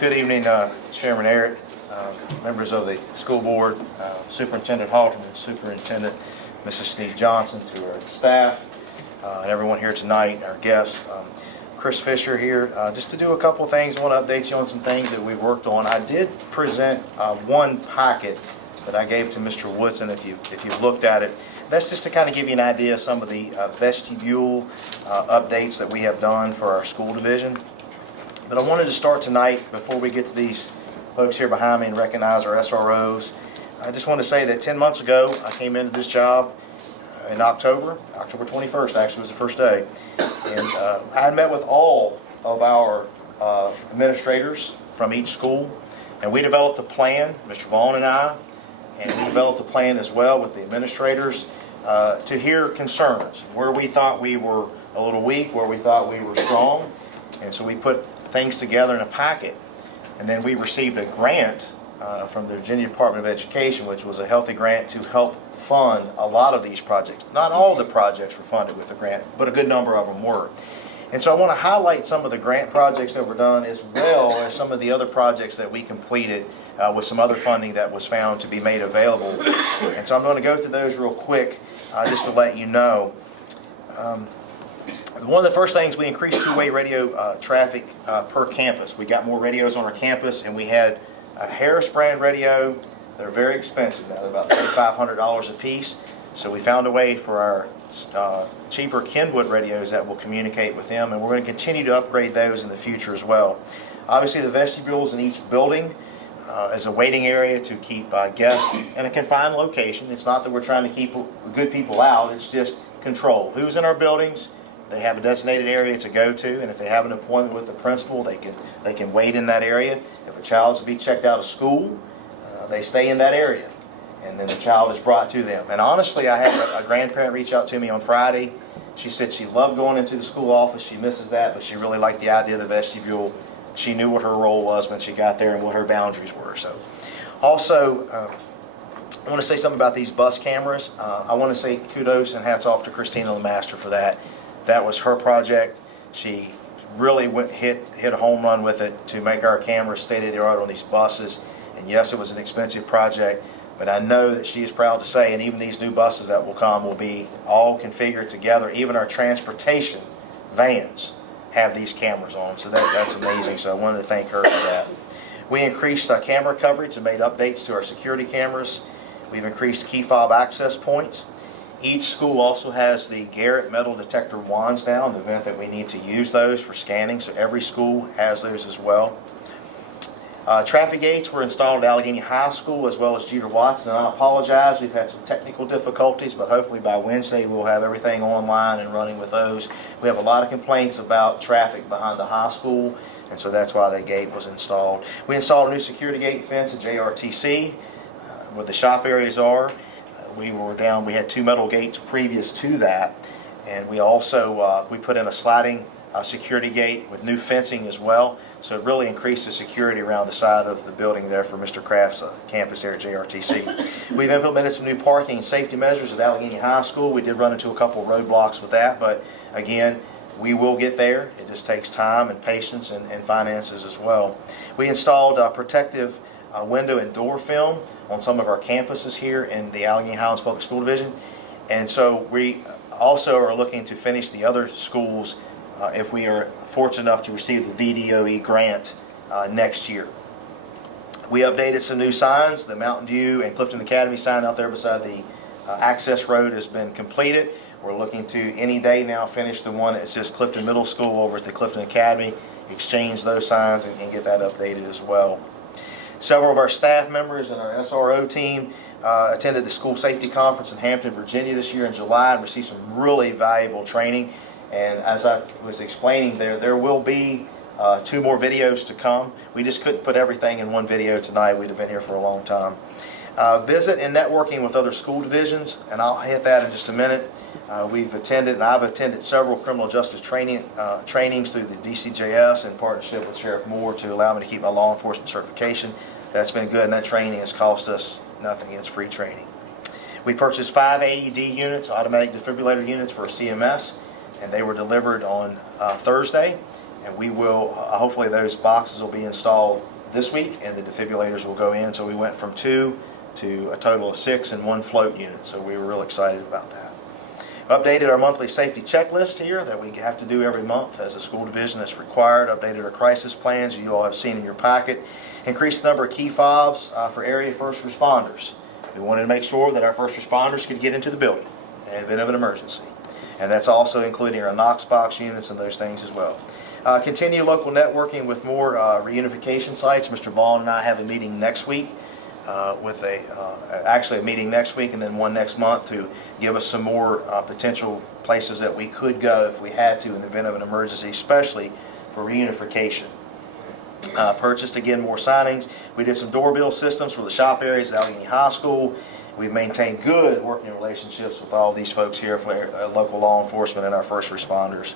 Good evening, Chairman Eric, members of the school board, Superintendent Halterman, Superintendent Mrs. Sneed Johnson, to our staff, and everyone here tonight, our guests. Chris Fisher here, just to do a couple of things. I want to update you on some things that we've worked on. I did present one packet that I gave to Mr. Woodson, if you've looked at it. That's just to kind of give you an idea of some of the vestibule updates that we have done for our school division. But I wanted to start tonight, before we get to these folks here behind me and recognize our SROs. I just want to say that 10 months ago, I came into this job in October 21st actually was the first day. And I had met with all of our administrators from each school. And we developed a plan, Mr. Vaughn and I, and we developed a plan as well with the administrators to hear concerns, where we thought we were a little weak, where we thought we were strong. And so we put things together in a packet, and then we received a grant from the Virginia Department of Education, which was a healthy grant to help fund a lot of these projects. Not all the projects were funded with the grant, but a good number of them were. And so I want to highlight some of the grant projects that were done, as well as some of the other projects that we completed with some other funding that was found to be made available. And so I'm going to go through those real quick just to let you know. One of the first things, we increased two-way radio traffic per campus. We got more radios on our campus, and we had a Harris brand radio. They're very expensive now. They're about $3,500 a piece. So we found a way for our cheaper Kenwood radios that will communicate with them, and we're going to continue to upgrade those in the future as well. Obviously, the vestibules in each building as a waiting area to keep guests in a confined location. It's not that we're trying to keep good people out. It's just control who's in our buildings. They have a designated area to go to, and if they have an appointment with the principal, they can wait in that area. If a child's to be checked out of school, they stay in that area, and then the child is brought to them. And honestly, I had a grandparent reach out to me on Friday. She said she loved going into the school office. She misses that, but she really liked the idea of the vestibule. She knew what her role was when she got there and what her boundaries were. So, also, I want to say something about these bus cameras. I want to say kudos and hats off to Christina Lemaster for that. That was her project. She really hit a home run with it to make our cameras state-of-the-art on these buses. And yes, it was an expensive project, but I know that she is proud to say, and even these new buses that will come will be all configured together. Even our transportation vans have these cameras on, so that's amazing. So I wanted to thank her for that. We increased camera coverage and made updates to our security cameras. We've increased key fob access points. Each school also has the Garrett metal detector wands now in the event that we need to use those for scanning, so every school has those as well. Traffic gates were installed at Alleghany High School as well as Jeter Watson, and I apologize, we've had some technical difficulties, but hopefully by Wednesday we'll have everything online and running with those. We have a lot of complaints about traffic behind the high school, and so that's why that gate was installed. We installed a new security gate fence at JRTC where the shop areas are. We had two metal gates previous to that, and we also we put in a sliding security gate with new fencing as well, so it really increased the security around the side of the building there for Mr. Kraft's campus there at JRTC. We've implemented some new parking and safety measures at Alleghany High School. We did run into a couple of roadblocks with that, but again, we will get there. It just takes time and patience and finances as well. We installed protective window and door film on some of our campuses here in the Alleghany Highlands Public School Division. And so we also are looking to finish the other schools if we are fortunate enough to receive the VDOE grant next year. We updated some new signs. The Mountain View and Clifton Academy sign out there beside the access road has been completed. We're looking to any day now finish the one that says Clifton Middle School over at the Clifton Academy, exchange those signs and get that updated as well. Several of our staff members and our SRO team attended the School Safety Conference in Hampton, Virginia this year in July and received some really valuable training. And as I was explaining there will be 2 more videos to come. We just couldn't put everything in one video tonight. We'd have been here for a long time. Visit and networking with other school divisions, and I'll hit that in just a minute. We've attended, and I've attended several criminal justice trainings through the DCJS in partnership with Sheriff Moore to allow me to keep my law enforcement certification. That's been good, and that training has cost us nothing. It's free training. We purchased 5 AED units, automatic defibrillator units for CMS, and they were delivered on Thursday. And we will, hopefully those boxes will be installed this week and the defibrillators will go in. So we went from 2 to a total of 6 in one float unit. So we were real excited about that. Updated our monthly safety checklist here that we have to do every month as a school division that's required. Updated our crisis plans you all have seen in your packet. Increased the number of key fobs for area first responders. We wanted to make sure that our first responders could get into the building in the event of an emergency. And that's also including our Knox box units and those things as well. Continue local networking with more reunification sites. Mr. Vaughn and I have a meeting next week with actually a meeting next week and then one next month to give us some more potential places that we could go if we had to in the event of an emergency, especially for reunification. Purchased again more signings. We did some doorbell systems for the shop areas at Alleghany High School. We've maintained good working relationships with all these folks here for local law enforcement and our first responders.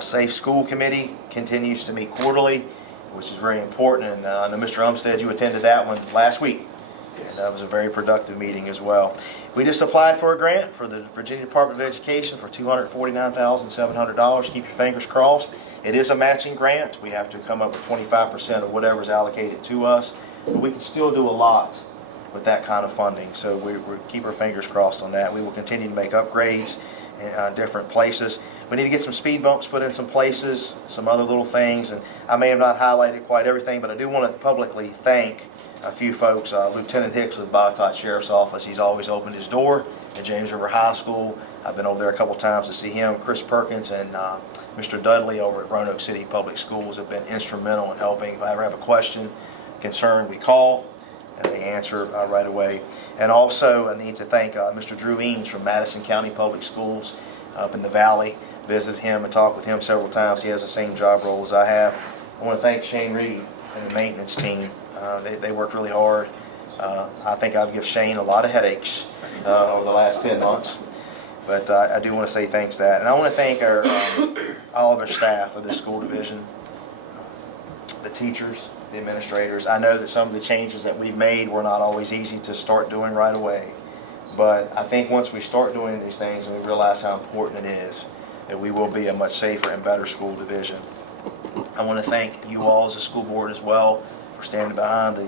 Safe School Committee continues to meet quarterly, which is very important. And I know Mr. Umstead, you attended that one last week. And that was a very productive meeting as well. We just applied for a grant for the Virginia Department of Education for $249,700. Keep your fingers crossed. It is a matching grant. We have to come up with 25% of whatever is allocated to us. But we can still do a lot with that kind of funding. So we keep our fingers crossed on that. We will continue to make upgrades in different places. We need to get some speed bumps put in some places, some other little things. And I may have not highlighted quite everything, but I do want to publicly thank a few folks. Lieutenant Hicks with Botetourt Sheriff's Office. He's always opened his door at James River High School. I've been over there a couple times to see him. Chris Perkins and Mr. Dudley over at Roanoke City Public Schools have been instrumental in helping. If I ever have a question, concern, we call and they answer right away. And also I need to thank Mr. Drew Eames from Madison County Public Schools up in the Valley. Visited him and talked with him several times. He has the same job role as I have. I want to thank Shane Reed and the maintenance team. They work really hard. I think I've given Shane a lot of headaches over the last 10 months. But I do want to say thanks to that. And I want to thank all of our staff of this school division, the teachers, the administrators. I know that some of the changes that we've made were not always easy to start doing right away. But I think once we start doing these things and we realize how important it is, that we will be a much safer and better school division. I want to thank you all as a school board as well for standing behind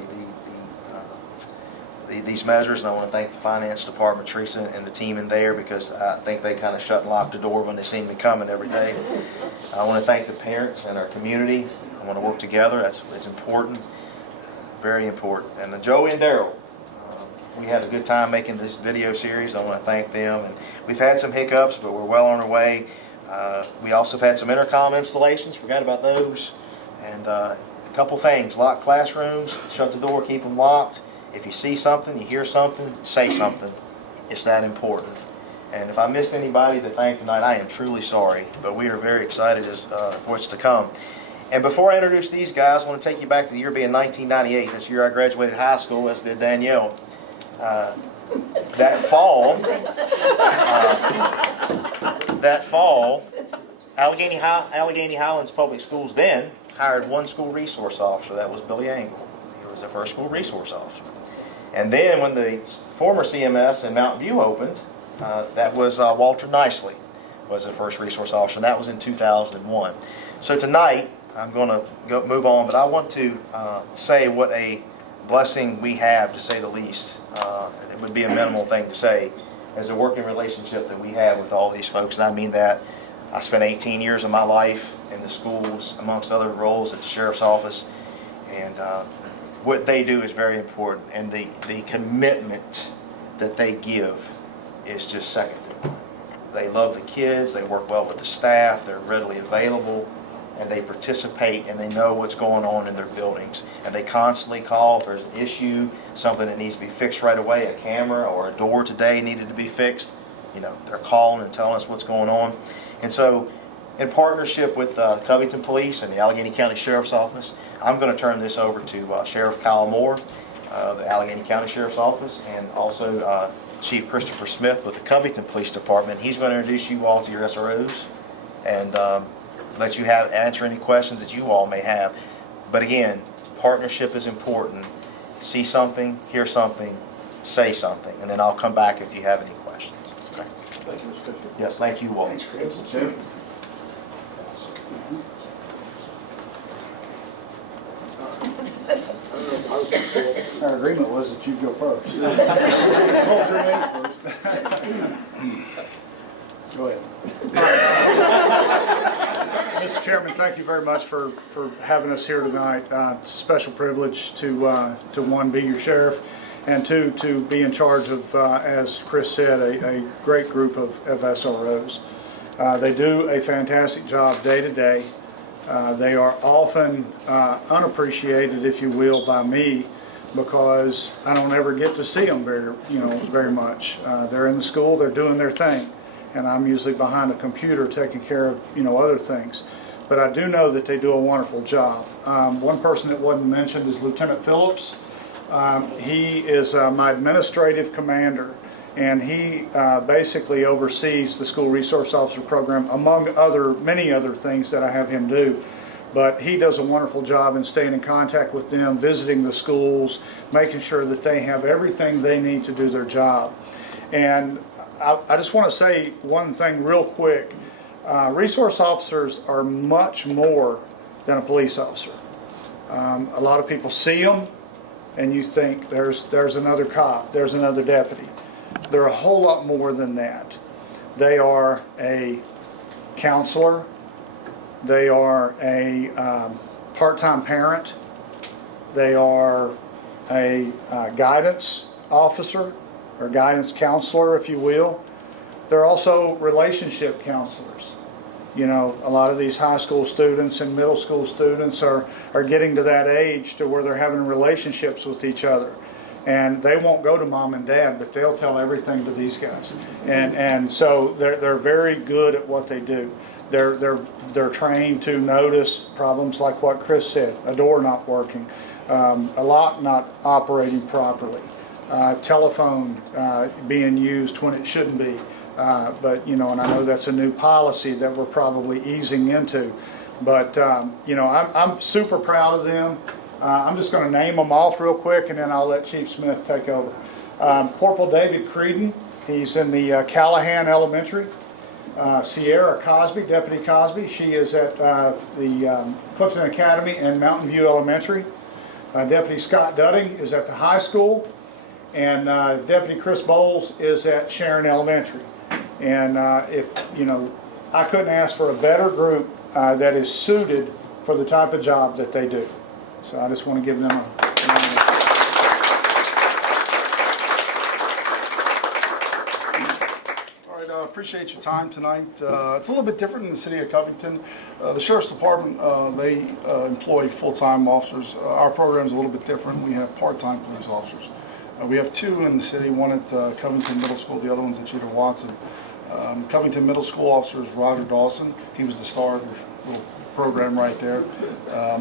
these measures, and I want to thank the finance department, Teresa, and the team in there, because I think they kind of shut and locked the door when they see me coming every day. I want to thank the parents and our community. I want to work together. It's important, very important. And Joey and Daryl, we had a good time making this video series. I want to thank them. And we've had some hiccups, but we're well on our way. We also have had some intercom installations. Forgot about those. And a couple things. Lock classrooms. Shut the door. Keep them locked. If you see something, you hear something, say something. It's that important. And if I missed anybody to thank tonight, I am truly sorry. But we are very excited for what's to come. And before I introduce these guys, I want to take you back to the year being 1998. This year I graduated high school, as did Danielle. That fall, Alleghany Highlands Public Schools then hired one school resource officer. That was Billy Angle. He was the first school resource officer. And then when the former CMS in Mountain View opened, that was Walter Nicely was the first resource officer, and that was in 2001. So tonight, I'm going to move on, but I want to say what a blessing we have, to say the least. It would be a minimal thing to say, as a working relationship that we have with all these folks, and I mean that. I spent 18 years of my life in the schools, amongst other roles at the sheriff's office, and what they do is very important, and the commitment that they give is just second to none. They love the kids, they work well with the staff, they're readily available, and they participate, and they know what's going on in their buildings. And they constantly call if there's an issue, something that needs to be fixed right away, a camera or a door today needed to be fixed. You know, they're calling and telling us what's going on. And so, in partnership with Covington Police and the Alleghany County Sheriff's Office, I'm going to turn this over to Sheriff Kyle Moore, the Alleghany County Sheriff's Office, and also Chief Christopher Smith with the Covington Police Department. He's going to introduce you all to your SROs and let you answer any questions that you all may have. But again, partnership is important. See something, hear something, say something, and then I'll come back if you have any questions. Okay. Thank you, Mr. Fisher. Yes, thank you all. Thanks, Chris. Jim? Our agreement was that you'd go first. Hold your name first. Go ahead. Mr. Chairman, thank you very much for having us here tonight. It's a special privilege to one, be your sheriff, and two, to be in charge of, as Chris said, a great group of SROs. They do a fantastic job day to day. They are often unappreciated, if you will, by me, because I don't ever get to see them very much. They're in the school, they're doing their thing, and I'm usually behind a computer taking care of other things. But I do know that they do a wonderful job. One person that wasn't mentioned is Lieutenant Phillips. He is my administrative commander, and he basically oversees the school resource officer program, among many other things that I have him do. But he does a wonderful job in staying in contact with them, visiting the schools, making sure that they have everything they need to do their job. And I just want to say one thing real quick. Resource officers are much more than a police officer. A lot of people see them and you think there's another cop, there's another deputy. They're a whole lot more than that. They are a counselor, they are a part-time parent, they are a guidance officer or guidance counselor, if you will. They're also relationship counselors. A lot of these high school students and middle school students are getting to that age to where they're having relationships with each other. And they won't go to mom and dad, but they'll tell everything to these guys. And so they're very good at what they do. They're trained to notice problems like what Chris said, a door not working, a lock not operating properly, telephone being used when it shouldn't be. But and I know that's a new policy that we're probably easing into. But I'm super proud of them. I'm just going to name them off real quick, and then I'll let Chief Smith take over. Corporal David Creedon, he's in the Callahan Elementary. Sierra Cosby, Deputy Cosby, she is at the Clifton Academy and Mountain View Elementary. Deputy Scott Dudding is at the high school, and Deputy Chris Bowles is at Sharon Elementary. And I couldn't ask for a better group that is suited for the type of job that they do. So I just want to give them a appreciate your time tonight. It's a little bit different in the city of Covington. The Sheriff's Department, they employ full-time officers. Our program is a little bit different. We have part-time police officers. We have two in the city, one at Covington Middle School, the other one's at Jeter Watson. Covington Middle School officer is Roger Dawson. He was the star of the little program right there.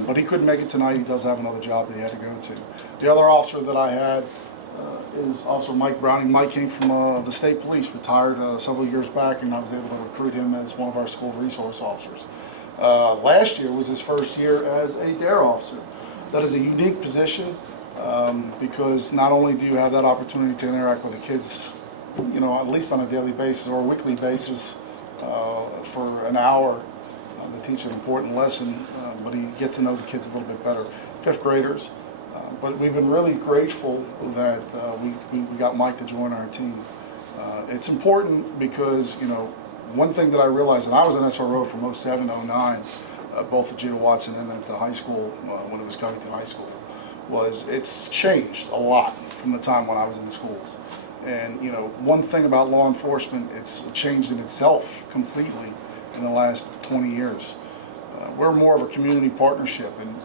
But he couldn't make it tonight. He does have another job that he had to go to. The other officer that I had is Officer Mike Browning. Mike came from the state police, retired several years back, and I was able to recruit him as one of our school resource officers. Last year was his first year as a DARE officer. That is a unique position because not only do you have that opportunity to interact with the kids, at least on a daily basis or a weekly basis for an hour to teach an important lesson, but he gets to know the kids a little bit better. Fifth graders. But we've been really grateful that we got Mike to join our team. It's important because, one thing that I realized, and I was an SRO from 07 to 09, both at Jeter Watson and at the high school when it was Covington High School, was it's changed a lot from the time when I was in the schools. And, one thing about law enforcement, it's changed in itself completely in the last 20 years. We're more of a community partnership, and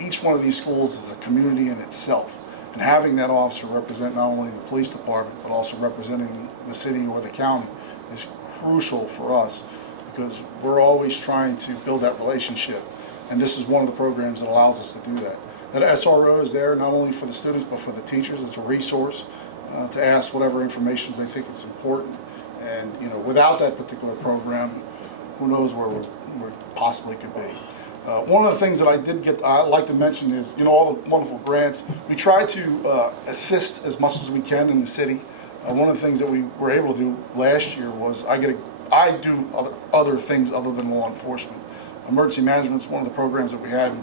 each one of these schools is a community in itself. And having that officer represent not only the police department, but also representing the city or the county is crucial for us because we're always trying to build that relationship. And this is one of the programs that allows us to do that. That SRO is there not only for the students, but for the teachers. It's a resource to ask whatever information they think is important. And without that particular program, who knows where we possibly could be. One of the things that I'd like to mention is, all the wonderful grants. We try to assist as much as we can in the city. One of the things that we were able to do last year was I do other things other than law enforcement. Emergency management is one of the programs that we had.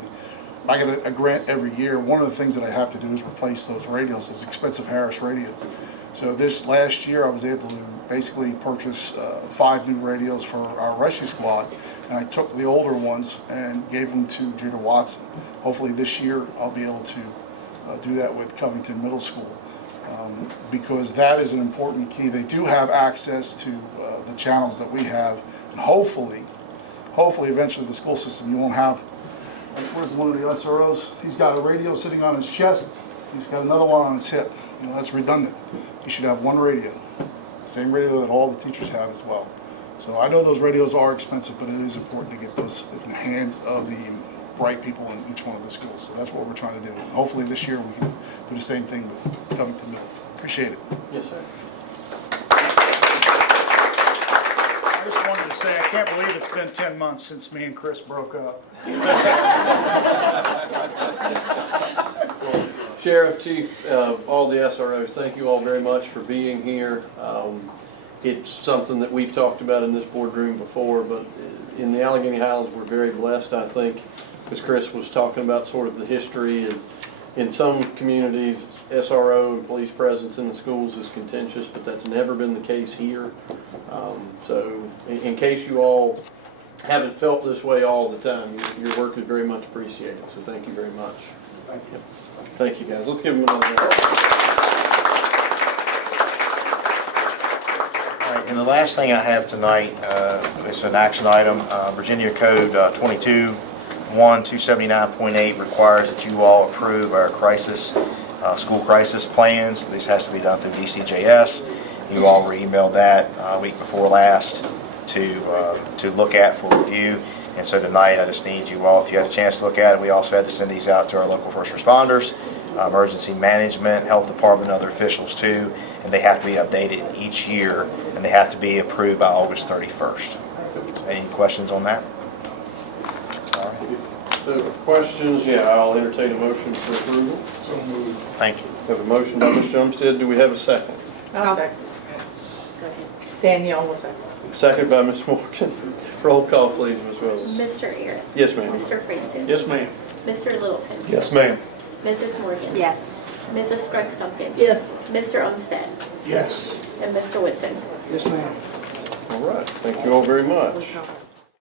I get a grant every year. One of the things that I have to do is replace those radios, those expensive Harris radios. So this last year, I was able to basically purchase 5 new radios for our rescue squad, and I took the older ones and gave them to Jada Watson. Hopefully this year, I'll be able to do that with Covington Middle School, because that is an important key. They do have access to the channels that we have, and hopefully eventually the school system, you won't have, where's one of the SROs? He's got a radio sitting on his chest, he's got another one on his hip. You know, that's redundant. You should have one radio, same radio that all the teachers have as well. So I know those radios are expensive, but it is important to get those in the hands of the right people in each one of the schools. So that's what we're trying to do. And hopefully this year we can do the same thing with Covington Middle. Appreciate it. Yes, sir. I just wanted to say, I can't believe it's been 10 months since me and Chris broke up. Sheriff, Chief, all the SROs, thank you all very much for being here. It's something that we've talked about in this boardroom before, but in the Alleghany Highlands, we're very blessed, I think, because Chris was talking about sort of the history, and in some communities, SRO and police presence in the schools is contentious, but that's never been the case here. So in case you all haven't felt this way all the time, your work is very much appreciated, so thank you very much. Thank you. Thank you, guys. Let's give them another round. All right, and the last thing I have tonight is an action item. Virginia Code 22-1-279.8 requires that you all approve our school crisis plans. This has to be done through DCJS. You all were emailed that week before last to look at for review. And so tonight, I just need you all, if you had a chance to look at it, we also had to send these out to our local first responders, emergency management, health department, and other officials too, and they have to be updated each year, and they have to be approved by August 31st. So any questions on that? All right. So questions, yeah, I'll entertain a motion for approval. So moved. Thank you. Have a motion by Mr. Umstead. Do we have a second? I'll second. Go ahead. Danielle will second. Second by Ms. Morgan. Roll call, please, Ms. Willis. Mr. Ayers. Yes, ma'am. Mr. Franklin. Yes, ma'am. Mr. Littleton. Yes, ma'am. Mrs. Morgan. Yes. Mrs. Scruggs-Duncan. Yes. Mr. Umstead. Yes. And Mr. Whitson. Yes, ma'am. All right. Thank you all very much.